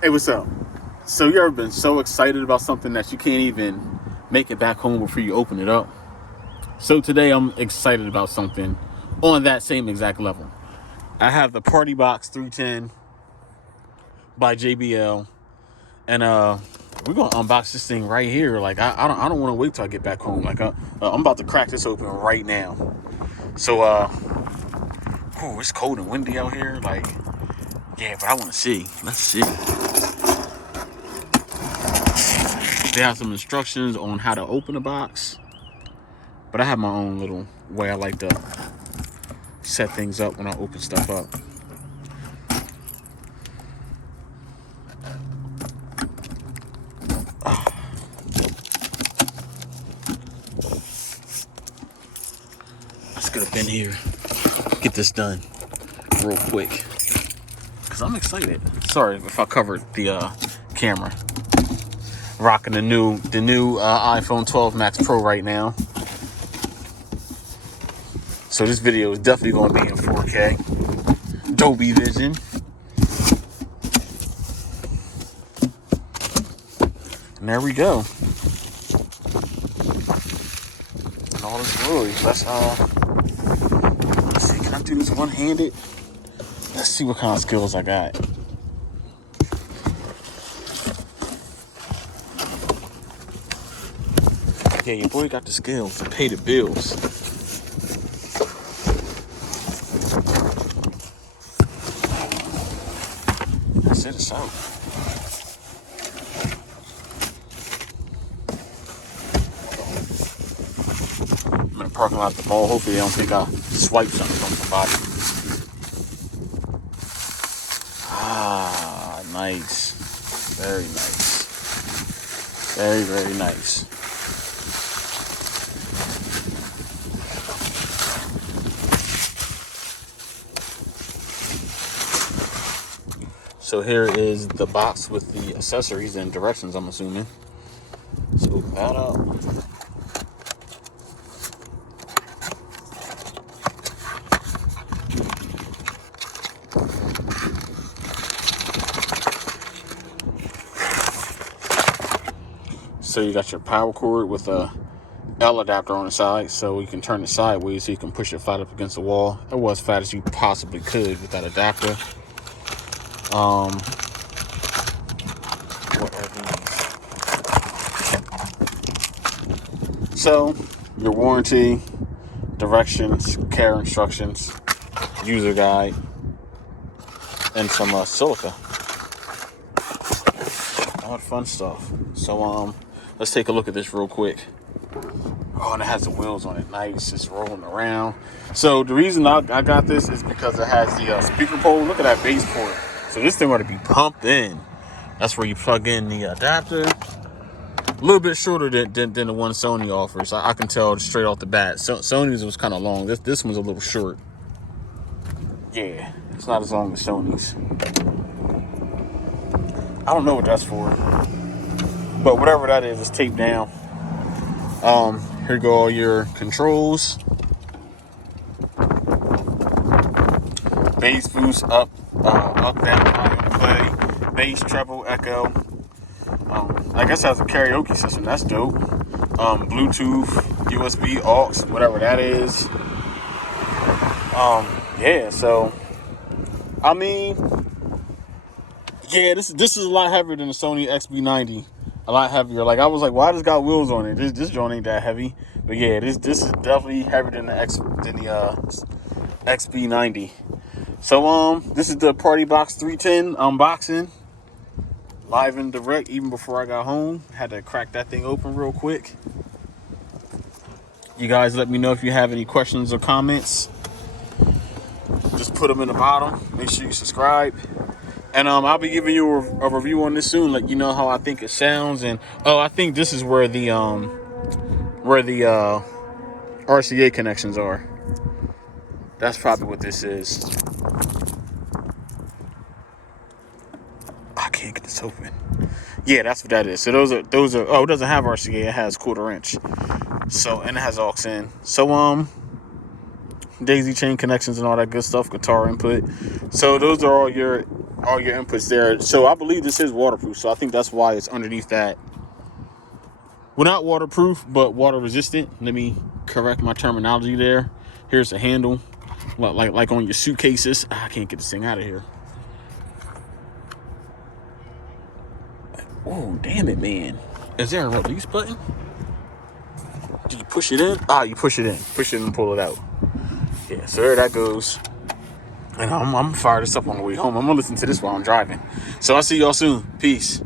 Hey, what's up? So you ever been so excited about something that you can't even make it back home before you open it up? So today I'm excited about something on that same exact level. I have the PartyBox310 by JBL, and we're gonna unbox this thing right here. Like I don't want to wait till I get back home. Like I'm about to crack this open right now. So it's cold and windy out here. Like yeah, but I want to see. Let's see. They have some instructions on how to open a box. But I have my own little way I like to set things up when I open stuff up. Let's get up in here, get this done real quick, because I'm excited. Sorry if I covered the camera. Rocking the new iPhone 12 Max Pro right now. So this video is definitely going to be in 4K. Dolby Vision. And there we go. And all this glory. Let's see, can I do this one-handed? Let's see what kind of skills I got. Yeah, your boy got the skills to pay the bills. That's it, it's out. I'm in the parking lot at the mall. Hopefully they don't think I swiped something from somebody. Ah, nice. Very nice. Very, very nice. So here is the box with the accessories and directions, I'm assuming. Let's open that up. So you got your power cord with a L adapter on the side, so you can turn it sideways so you can push it flat up against the wall, or as fat as you possibly could with that adapter. What are these? So your warranty, directions, care instructions, user guide, and some silica. All the fun stuff. So let's take a look at this real quick. Oh, and it has the wheels on it. Nice. It's rolling around. So the reason I got this is because it has the speaker pole. Look at that bass port. So this thing ought to be pumped in. That's where you plug in the adapter. A little bit shorter than the one Sony offers. I can tell straight off the bat. So Sony's was kind of long. This one's a little short. Yeah, it's not as long as Sony's. I don't know what that's for. But whatever that is, it's taped down. Here go all your controls. Bass, boost, up, down, volume, play, bass, treble, echo. I guess it has a karaoke system. That's dope. Bluetooth, USB, aux, whatever that is. Yeah. So, I mean, yeah, this is a lot heavier than the Sony XB90. A lot heavier. Like I was like, why does it got wheels on it? This joint ain't that heavy. But yeah, this is definitely heavier than the XB90. So this is the PartyBox310 unboxing, live and direct. Even before I got home, had to crack that thing open real quick. You guys, let me know if you have any questions or comments. Just put them in the bottom. Make sure you subscribe. And I'll be giving you a review on this soon, let you know how I think it sounds. And I think this is where the RCA connections are. That's probably what this is. I can't get this open. Yeah, that's what that is. So those are. Oh, it doesn't have RCA. It has 1/4 inch. So, and it has aux in. So daisy chain connections and all that good stuff. Guitar input. So those are all your all your inputs there. So I believe this is waterproof. So I think that's why it's underneath that. Well, not waterproof, but water resistant. Let me correct my terminology there. Here's the handle, like on your suitcases. I can't get this thing out of here. Oh, damn it, man. Is there a release button? Did you push it in? You push it in. Push it and pull it out. Yeah, so there that goes. And I'm gonna fire this up on the way home. I'm gonna listen to this while I'm driving. So I'll see y'all soon. Peace.